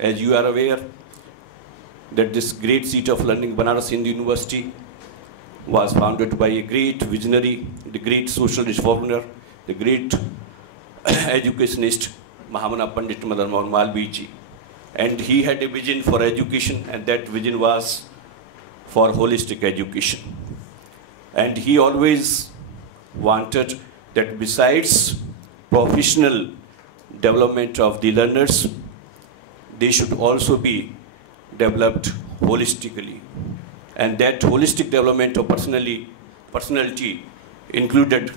As you are aware, that this great seat of learning, Banaras Hindu University, was founded by a great visionary, the great social reformer, the great educationist, Mahamana Pandit Madan Mohan Malviya ji. And he had a vision for education, and that vision was for holistic education. And he always wanted that besides professional development of the learners, they should also be developed holistically. And that holistic development of personality included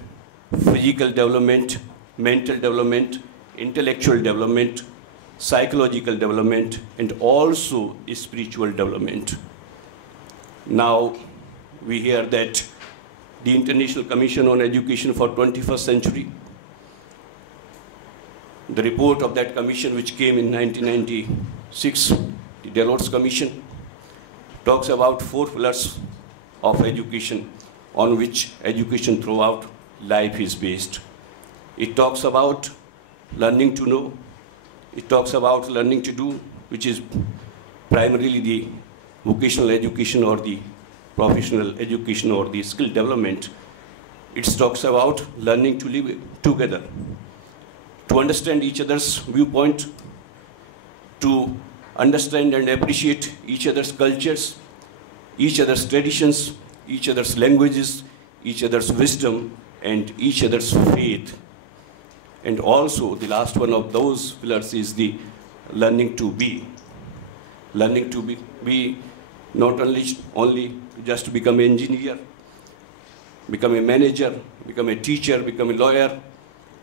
physical development, mental development, intellectual development, psychological development, and also spiritual development. Now, we hear that the International Commission on Education for 21st Century, the report of that commission, which came in 1996, the Deloitte's Commission, talks about 4 pillars of education on which education throughout life is based. It talks about learning to know. It talks about learning to do, which is primarily the vocational education or the professional education or the skill development. It talks about learning to live together, to understand each other's viewpoint, to understand and appreciate each other's cultures, each other's traditions, each other's languages, each other's wisdom, and each other's faith. And also, the last one of those pillars is the learning to be. Learning to be not only just to become an engineer, become a manager, become a teacher, become a lawyer,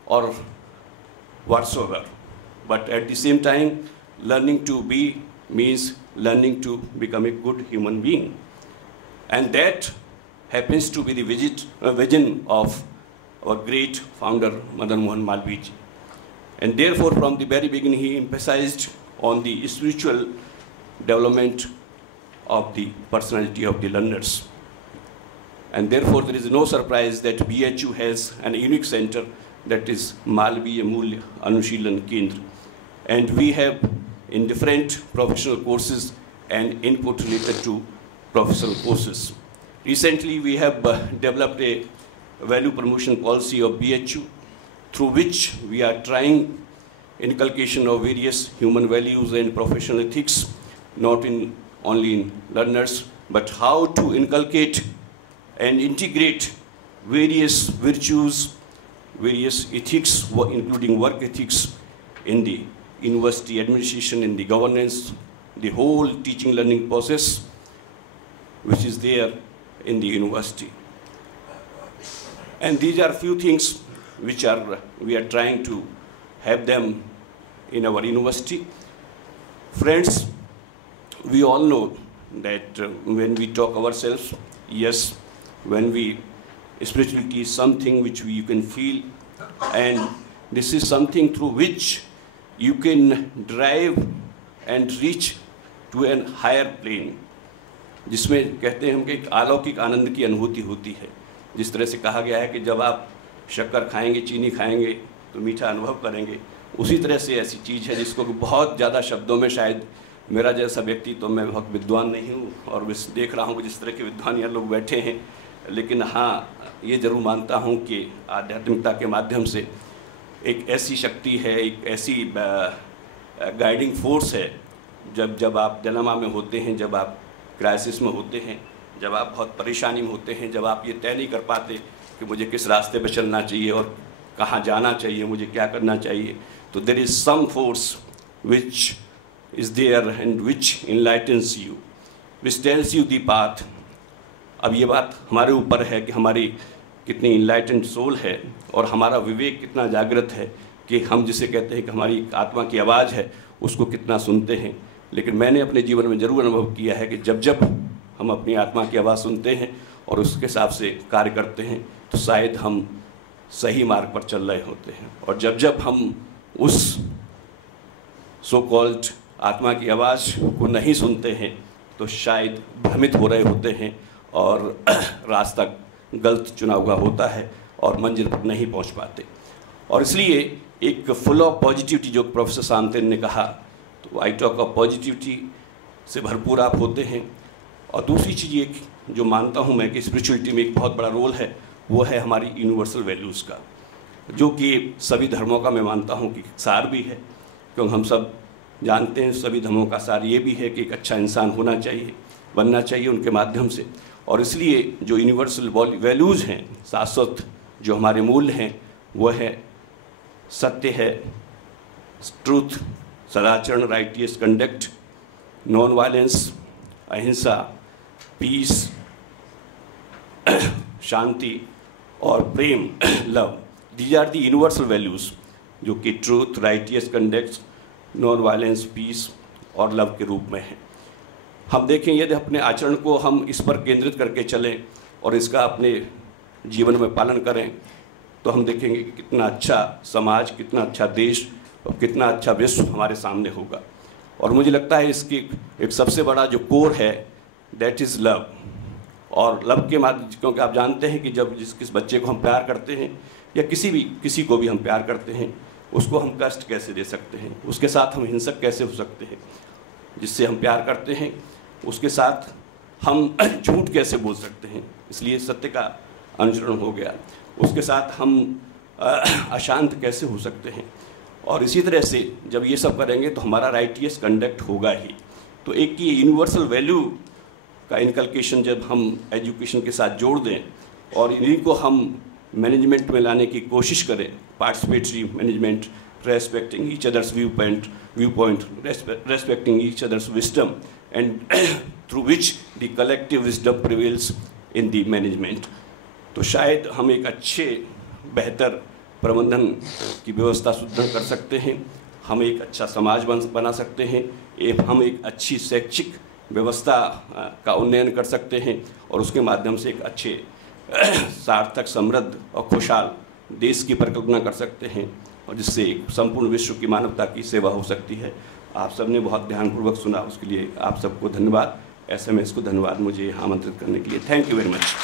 or whatsoever. But at the same time, learning to be means learning to become a good human being. And that happens to be the vision of our great founder, Madan Mohan Malviya ji. And therefore, from the very beginning, he emphasized on the spiritual development of the personality of the learners. And therefore, there is no surprise that BHU has an unique center, that is Malviya Mulya Anushilan Kendra. And we have in different professional courses and input related to professional courses. Recently, we have developed a value promotion policy of BHU, through which we are trying inculcation of various human values and professional ethics, not only in learners, but how to inculcate and integrate various virtues, various ethics, including work ethics, in the university administration, in the governance, the whole teaching learning process, which is there in the university. And these are few things which we are trying to have them in our university. Friends, we all know that when we talk ourselves, yes, spirituality is something which you can feel, and this is something through which you can drive and reach to a higher plane, जिसमें कहते हैं हम कि एक अलौकिक आनंद की अनुभूति होती है. जिस तरह से कहा गया है कि जब आप शक्कर खाएंगे, चीनी खाएंगे, तो मीठा अनुभव करेंगे, उसी तरह से ऐसी चीज़ है जिसको बहुत ज़्यादा शब्दों में, शायद मेरा जैसा व्यक्ति, तो मैं बहुत विद्वान नहीं हूँ और बस देख रहा हूँ कि जिस तरह के विद्वान यहाँ लोग बैठे हैं, लेकिन हाँ, ये ज़रूर मानता हूँ कि आध्यात्मिकता के माध्यम से एक ऐसी शक्ति है, एक ऐसी गाइडिंग फोर्स है, जब आप डिलेमा में होते हैं, जब आप क्राइसिस में होते हैं, जब आप बहुत परेशानी में होते हैं, जब आप ये तय नहीं कर पाते कि मुझे किस रास्ते पर चलना चाहिए और कहाँ जाना चाहिए, मुझे क्या करना चाहिए, तो there is some force which is there and which enlightens you, which tells you the path. अब ये बात हमारे ऊपर है कि हमारी कितनी इनलाइटेंड सोल है और हमारा विवेक कितना जागृत है कि हम जिसे कहते हैं कि हमारी आत्मा की आवाज़ है, उसको कितना सुनते हैं. लेकिन मैंने अपने जीवन में ज़रूर अनुभव किया है कि जब हम अपनी आत्मा की आवाज़ सुनते हैं और उसके हिसाब से कार्य करते हैं, तो शायद हम सही मार्ग पर चल रहे होते हैं. और जब हम उस सो कॉल्ड आत्मा की आवाज़ को नहीं सुनते हैं, तो शायद भ्रमित हो रहे होते हैं और रास्ता गलत चुना हुआ होता है और मंजिल पर नहीं पहुंच पाते. और इसलिए एक फुल ऑफ पॉजिटिविटी, जो प्रोफेसर शांतन ने कहा, तो वाइट ऑफ पॉजिटिविटी से भरपूर आप होते हैं। और दूसरी चीज़ ये जो मानता हूँ मैं कि स्पिरिचुअलिटी में एक बहुत बड़ा रोल है, वो है हमारी यूनिवर्सल वैल्यूज़ का, जो कि सभी धर्मों का मैं मानता हूँ कि सार भी है, क्योंकि हम सब जानते हैं सभी धर्मों का सार ये भी है कि एक अच्छा इंसान होना चाहिए, बनना चाहिए उनके माध्यम से। और इसलिए जो यूनिवर्सल वैल्यूज़ हैं, शाश्वत जो हमारे मूल्य हैं, वो है सत्य है, ट्रूथ, सदाचरण, राइटियस कंडक्ट, नॉन वायलेंस, अहिंसा, पीस, शांति और प्रेम, love. These are the universal values जो कि truth, righteous conduct, non violence, peace और लव के रूप में है। हम देखें यदि अपने आचरण को हम इस पर केंद्रित करके चलें और इसका अपने जीवन में पालन करें, तो हम देखेंगे कि कितना अच्छा समाज, कितना अच्छा देश और कितना अच्छा विश्व हमारे सामने होगा। और मुझे लगता है इसकी एक सबसे बड़ा जो कोर है, दैट इज़ लव। और लव के माध्यम, क्योंकि आप जानते हैं कि जब किस बच्चे को हम प्यार करते हैं या किसी को भी हम प्यार करते हैं, उसको हम कष्ट कैसे दे सकते हैं, उसके साथ हम हिंसक कैसे हो सकते हैं। जिससे हम प्यार करते हैं उसके साथ हम झूठ कैसे बोल सकते हैं, इसलिए सत्य का अनुसरण हो गया। उसके साथ हम अशांत कैसे हो सकते हैं। और इसी तरह से जब ये सब करेंगे तो हमारा राइटियस कंडक्ट होगा ही। तो एक ये यूनिवर्सल वैल्यू का इनकलकेशन जब हम एजुकेशन के साथ जोड़ दें और इन्हीं को हम मैनेजमेंट में लाने की कोशिश करें, participatory management, respecting each others view point, respecting each others wisdom and through which the collective wisdom prevails in the management, तो शायद हम एक अच्छे बेहतर प्रबंधन की व्यवस्था सुदृढ़ कर सकते हैं, हम एक अच्छा समाज बना सकते हैं, हम एक अच्छी शैक्षिक व्यवस्था का उन्नयन कर सकते हैं और उसके माध्यम से एक अच्छे सार्थक, समृद्ध और खुशहाल देश की परिकल्पना कर सकते हैं और जिससे एक संपूर्ण विश्व की मानवता की सेवा हो सकती है। आप सबने बहुत ध्यानपूर्वक सुना, उसके लिए आप सबको धन्यवाद। SMS को धन्यवाद मुझे यहाँ आमंत्रित करने के लिए। Thank you very much.